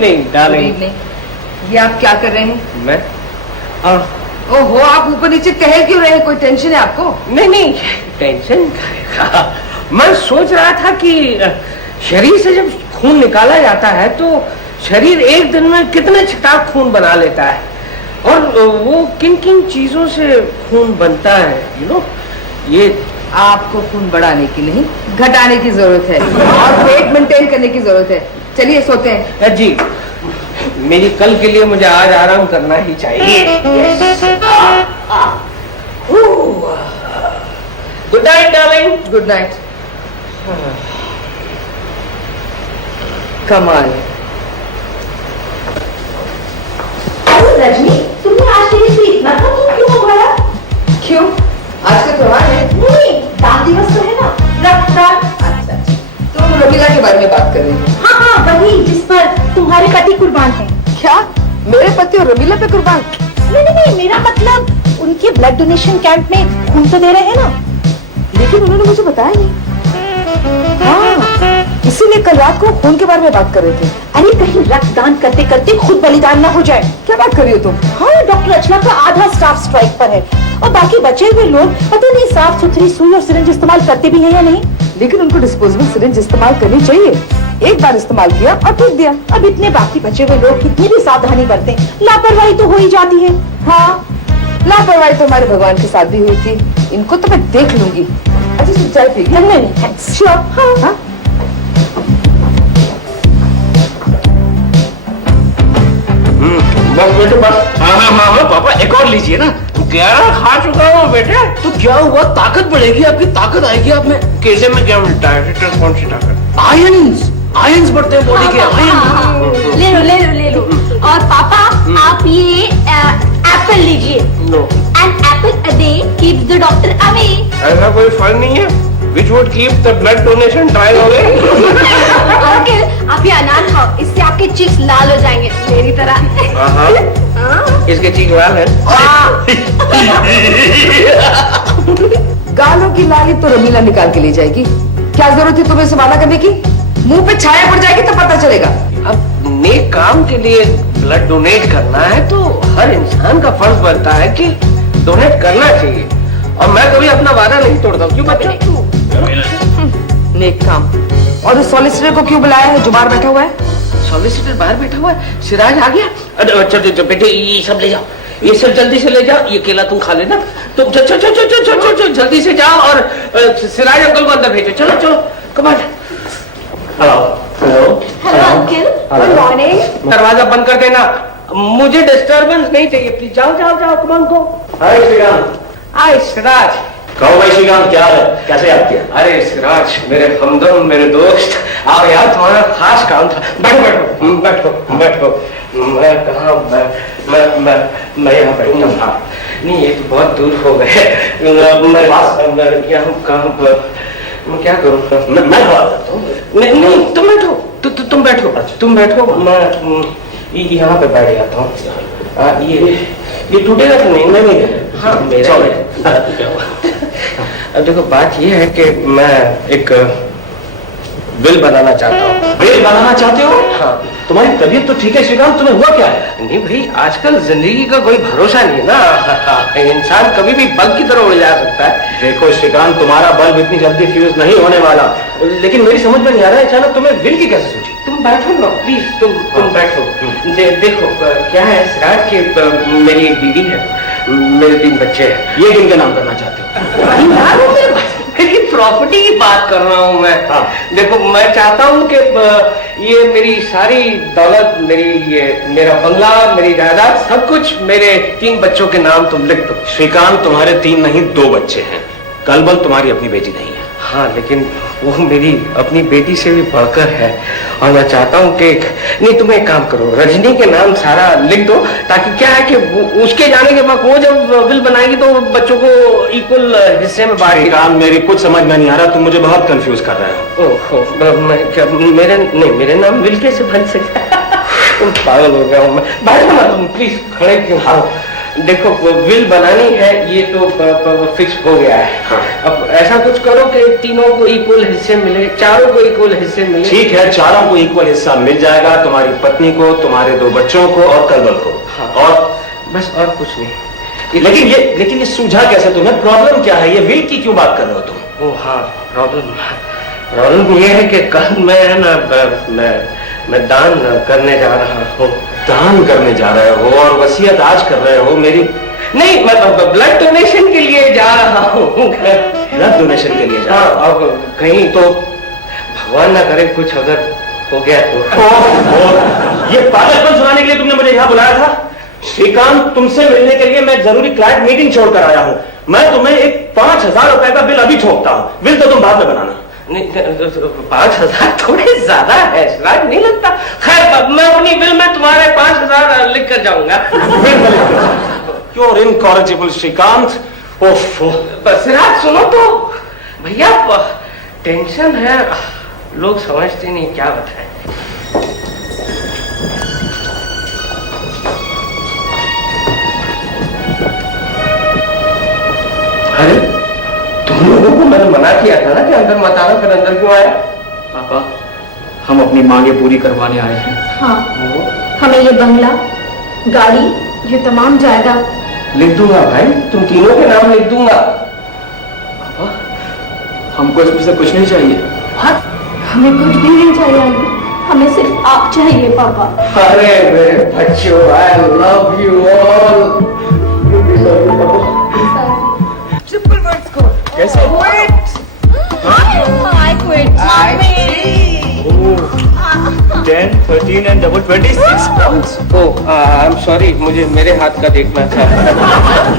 Evening darling. Good evening. ये आप क्या कर रहे हैं? मैं ओहो, आप ऊपर नीचे टहल क्यों रहे हैं? कोई टेंशन है आपको? नहीं टेंशन। मैं सोच रहा था कि शरीर से जब खून निकाला जाता है तो शरीर एक दिन में कितने छटाक खून बना लेता है, और वो किन किन चीजों से खून बनता है, यू नो। ये आपको खून बढ़ाने की नहीं, घटाने की जरूरत है और वेट मेंटेन करने की जरूरत है। चलिए सोते हैं। जी, मेरी कल के लिए मुझे आज आराम करना ही चाहिए। Good night darling. Good night. कमाल। रजनी, तुमने आज मेरे से इतना खून क्यों मंगवाया? क्यों? आज का त्योहार है। नहीं, दान दिवस तो है ना, रक्तदान। अच्छा, तुम रमीला के बारे में बात कर रही हो? हाँ, वही जिस पर तुम्हारे पति कुर्बान है। क्या मेरे पति और रमीला पे कुर्बान? नहीं, मेरा मतलब उनके ब्लड डोनेशन कैंप में खून तो दे रहे हैं ना। लेकिन उन्होंने मुझे बताया नहीं। हाँ, इसीलिए कल रात को खून के बारे में बात कर रहे थे। अरे कहीं रक्तदान करते करते खुद बलिदान ना हो जाए। क्या बात कर रही हो तुम? हाँ, डॉक्टर रचना का आधा स्टाफ स्ट्राइक पर है और बाकी बचे हुए लोग पता नहीं साफ सुथरी सुई और सिरिंज इस्तेमाल करते भी हैं या नहीं। लेकिन उनको डिस्पोजेबल सिरिंज इस्तेमाल करनी चाहिए। एक बार इस्तेमाल किया और फेंक दिया। अब इतने बाकी बचे हुए लोग कितनी भी सावधानी बरतें, लापरवाही तो हो ही जाती है। हाँ, लापरवाही तो हमारे भगवान के साथ भी हुई थी। इनको तो मैं देख लूंगी। अच्छा, सिर्फ चाय पी? नहीं, थैंक्स। श्योर। हाँ, बस बेटे बस। हाँ पापा, एक और लीजिए ना। 11 खा चुका हूँ बेटे। तो क्या हुआ? ताकत बढ़ेगी, आपकी ताकत आएगी आप में। केले में क्या मिलता है? कौन सी ताकत? आयंस बढ़ते हैं बॉडी के। आयन ले लो। और पापा, आप ये एप्पल लीजिए। No, An apple a day keeps the doctor away. ऐसा कोई फल नहीं है which would keep the blood donation trial away? Uncle, आप ये अनार खाओ, इससे आपके चीक्स लाल हो जाएंगे मेरी तरह। हाँ। इसके चीक लाल है। गालों की लाली तो रमीला निकाल के ले जाएगी। क्या जरूरत है तुम्हें संभाला करने की? मुंह पे छाया पड़ जाएगी तो पता चलेगा। अब नेक काम के लिए ब्लड डोनेट करना है तो हर इंसान का फर्ज बनता है कि डोनेट करना चाहिए, और मैं कभी अपना वादा नहीं तोड़ता। क्यों बच्चा? नेक काम। और उस सॉलिसिटर को क्यों बुलाया है जो बाहर बैठा हुआ है? सॉलिसिटर बाहर बैठा हुआ है? सिराज आ गया? अरे चल बेटे, ये सब ले जाओ, ये सब जल्दी से ले जाओ। ये केला तुम खा लेना। तुम चल जल्दी से जाओ और सिराज अंकल को अंदर भेजो। चलो कमाल। Hello uncle, good morning. दरवाजा बंद कर देना, मुझे डिस्टरबेंस नहीं चाहिए। प्लीज जाओ कमान को। हाय श्रीकांत। हाय सिराज। कहो भाई श्रीकांत, क्या है? कैसे याद किया? अरे सिराज, मेरे हमदम, मेरे दोस्त, आप यार, तुम्हारा खास काम था। बैठो। मैं कहाँ, मैं यहाँ बैठा था। नहीं, ये तो बहुत दूर हो गए। मैं क्या करूँ? मैं बात नहीं, तुम बैठो। तुम बैठो। मैं यहाँ पे बैठ जाता हूँ। ये टूटेगा तो नहीं? नहीं। हाँ, मेरा। अब देखो, बात ये है कि मैं एक विल बनाना चाहता हूँ। विल बनाना चाहते हो? हाँ। तुम्हारी तबीयत तो ठीक है श्रीकांत, तुम्हें हुआ क्या है? नहीं भाई, आजकल जिंदगी का कोई भरोसा नहीं है ना। इंसान कभी भी बल्ब की तरह उड़ जा सकता है। देखो श्रीकांत, तुम्हारा बल्ब इतनी जल्दी फ्यूज नहीं होने वाला। लेकिन मेरी समझ में नहीं आ रहा है, अचानक तुम्हें विल की कैसे सूझी? तुम बैठो ना प्लीज, तुम बैठो। देखो क्या है सिराज, के मेरी एक बीवी है, मेरे 3 बच्चे हैं। ये किनके नाम करना चाहते हो? मेरी प्रॉपर्टी की बात कर रहा हूँ मैं। हाँ। देखो, मैं चाहता हूँ कि ये मेरी सारी दौलत, मेरा बंगला, मेरी जायदाद, सब कुछ मेरे 3 बच्चों के नाम तुम लिख दो। श्रीकांत, तुम्हारे 3 नहीं 2 बच्चे हैं। कलबल तुम्हारी अपनी बेटी नहीं है। हाँ, लेकिन वो मेरी अपनी बेटी से भी बढ़कर है, और मैं चाहता हूँ कि नहीं, तुम एक काम करो, रजनी के नाम सारा लिख दो, ताकि क्या है कि उसके जाने के बाद वो जब विल बनाएगी तो बच्चों को इक्वल हिस्से में बांट। श्रीकांत, मेरी कुछ समझ में नहीं आ रहा, तुम मुझे बहुत कंफ्यूज कर रहे हो। ओहो, मेरे नाम विल कैसे बन सकता है? पागल हो गया हूँ मैं। बैठो ना तुम प्लीज, खड़े क्यों हो? देखो विल बनानी है ये तो फिक्स हो गया है। हाँ। अब ऐसा कुछ करो कि तीनों को इक्वल हिस्से मिले, चारों को इक्वल हिस्से मिले। ठीक है, चारों को इक्वल हिस्सा मिल जाएगा, तुम्हारी पत्नी को, तुम्हारे 2 बच्चों को और कलबल को। हाँ। और बस और कुछ नहीं। लेकिन ये सूझा कैसे तुम्हें? प्रॉब्लम क्या है? ये विल की क्यों बात कर रहे हो तुम? ओ हाँ, प्रॉब्लम ये है कि कल मैं दान करने जा रहा हूँ। दान करने जा रहे हो और वसीयत आज कर रहे हो मेरी? नहीं, मैं ब्लड डोनेशन के लिए जा रहा हूँ। ब्लड डोनेशन के लिए जा रहे हो? अब कहीं तो भगवान ना करे कुछ अगर हो गया तो। ये पागलपन सुनाने के लिए तुमने मुझे यहाँ बुलाया था? श्रीकांत, तुमसे मिलने के लिए मैं जरूरी क्लाइंट मीटिंग छोड़कर आया हूँ। मैं तुम्हें एक 5,000 रुपए का बिल अभी ठोकता हूँ। बिल तो तुम बाद में बनाना। नहीं, 5,000 थोड़े ज्यादा है सिराज, नहीं लगता? खैर मैं अपनी बिल में तुम्हारे 5,000 लिख कर जाऊंगा। You're incorrigible, Shrikant. ओफो। सिराज सुनो तो भैया, टेंशन है, लोग समझते नहीं, क्या बताएं। अरे तुम लोगों को मैंने मना किया था ना कि अंदर मत आना, फिर अंदर क्यों आया? पापा, हम अपनी मांगे पूरी करवाने आए हैं। हाँ, हमें ये बंगला, गाड़ी, ये तमाम जायदाद लिख दूंगा भाई, तुम तीनों के नाम लिख दूंगा। पापा, हमको इसमें से कुछ नहीं चाहिए। हमें कुछ भी नहीं चाहिए, हमें सिर्फ आप चाहिए पापा। अरे मेरे बच्चों, I love you all. Triple word score. कैसे? I quit. 10, 13 and double 26 pounds. Oh, I am sorry, मुझे मेरे हाथ का देखना था।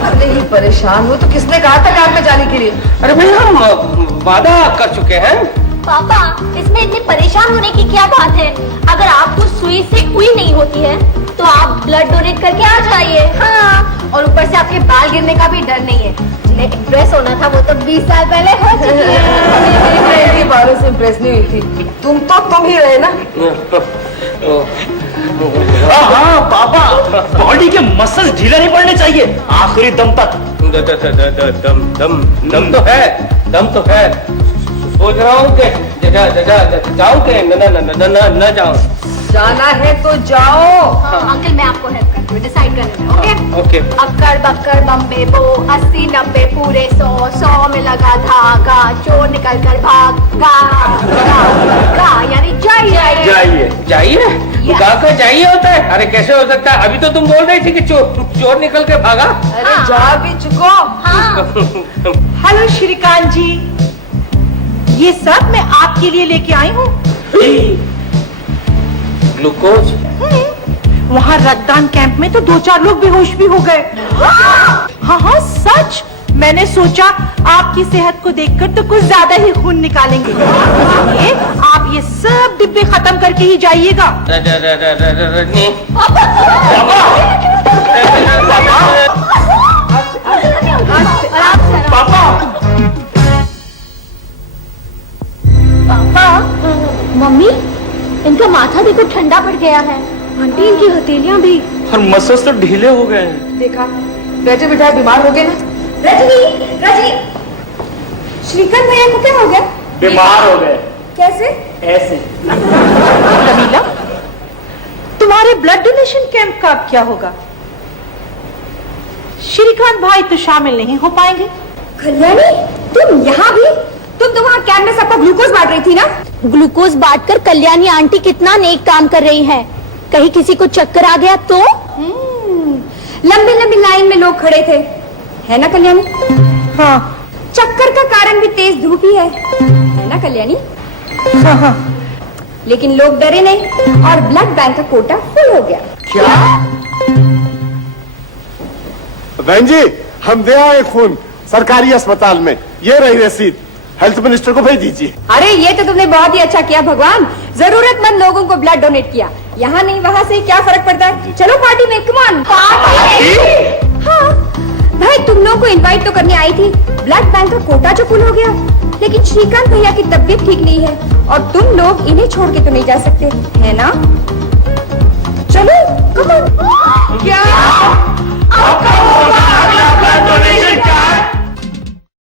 इतने ही परेशान हो तो किसने कहा था कार में जाने के लिए? अरे भाई, हम वादा कर चुके हैं। पापा, इसमें इतने परेशान होने की क्या बात है? अगर आपको सुई से हुई नहीं होती है तो आप ब्लड डोनेट करके आ जाइए। हाँ, और ऊपर से आपके बाल गिरने का भी डर नहीं है। जिन्हें इम्प्रेस होना था वो तो 20 साल पहले हो चुकी है। इनकी बालों से इम्प्रेस नहीं हुई थी। तुम ही रहे ना? हाँ पापा, बॉडी के मसल्स ढीले नहीं पड़ने चाहिए आखिरी दम तक। दम तो है। सोच रहा हूँ कि जाऊँ कि न जाऊँ। जाना है तो जाओ। अंकल, मैं आपको हेल्प करती हूँ डिसाइड करने में। ओके? ओके। अक्कड़ बक्कड़ बम्बे बो, 80 90 पूरे 100 में लगा धागा, चोर निकल कर भाग गा गा यानी जाइए। गा कर जाइए होता है? अरे कैसे हो सकता है? अभी तो तुम बोल रही थी कि चोर निकल के भागा। अरे जा भी चुको। हेलो श्रीकांत जी, ये सब मैं आपके लिए लेके आई हूँ। ग्लूकोज? वहाँ रक्तदान कैंप में तो 2-4 लोग बेहोश भी हो गए। हाँ सच। मैंने सोचा आपकी सेहत को देखकर तो कुछ ज्यादा ही खून निकालेंगे, इसलिए आप ये सब डिब्बे खत्म करके ही जाइएगा। पापा, मम्मी, इनका माथा देखो ठंडा पड़ गया है। आंटी, इनकी हथेलियां भी। और मसल्स तो ढीले हो गए हैं। देखा, बैठे बिठाए बीमार हो गए ना। रजनी, श्रीकांत भैया को क्या हो गया? बीमार हो गए। कैसे? ऐसे। कमीला, तुम्हारे ब्लड डोनेशन कैंप का अब क्या होगा? श्रीकांत भाई तो शामिल नहीं हो पाएंगे। कल्याणी, तुम यहाँ भी? तुम तो वहाँ कैंप में सबको ग्लूकोज बांट रही थी ना? ग्लूकोज बांटकर कल्याणी आंटी कितना नेक काम कर रही हैं। कहीं किसी को चक्कर आ गया तो? लंबी लंबी लाइन में लोग खड़े थे, है ना कल्याणी? हाँ। चक्कर का कारण भी तेज धूप ही है ना कल्याणी? हाँ। लेकिन लोग डरे नहीं और ब्लड बैंक का कोटा फुल हो गया। क्या? बहन जी, हम दे आए खून सरकारी अस्पताल में। ये रही रसीद, हेल्थ मिनिस्टर को भेज दीजिए। अरे ये तो तुमने बहुत ही अच्छा किया भगवान, जरूरतमंद लोगों को ब्लड डोनेट किया। यहाँ नहीं वहाँ से क्या फर्क पड़ता है। चलो पार्टी में, कम ऑन। हाँ भाई, तुम लोगों को इनवाइट तो करने आई थी। ब्लड बैंक का कोटा जो फुल हो गया, लेकिन श्रीकांत भैया की तबीयत ठीक नहीं है और तुम लोग इन्हें छोड़ के तो नहीं जा सकते, है ना? चलो कम ऑन।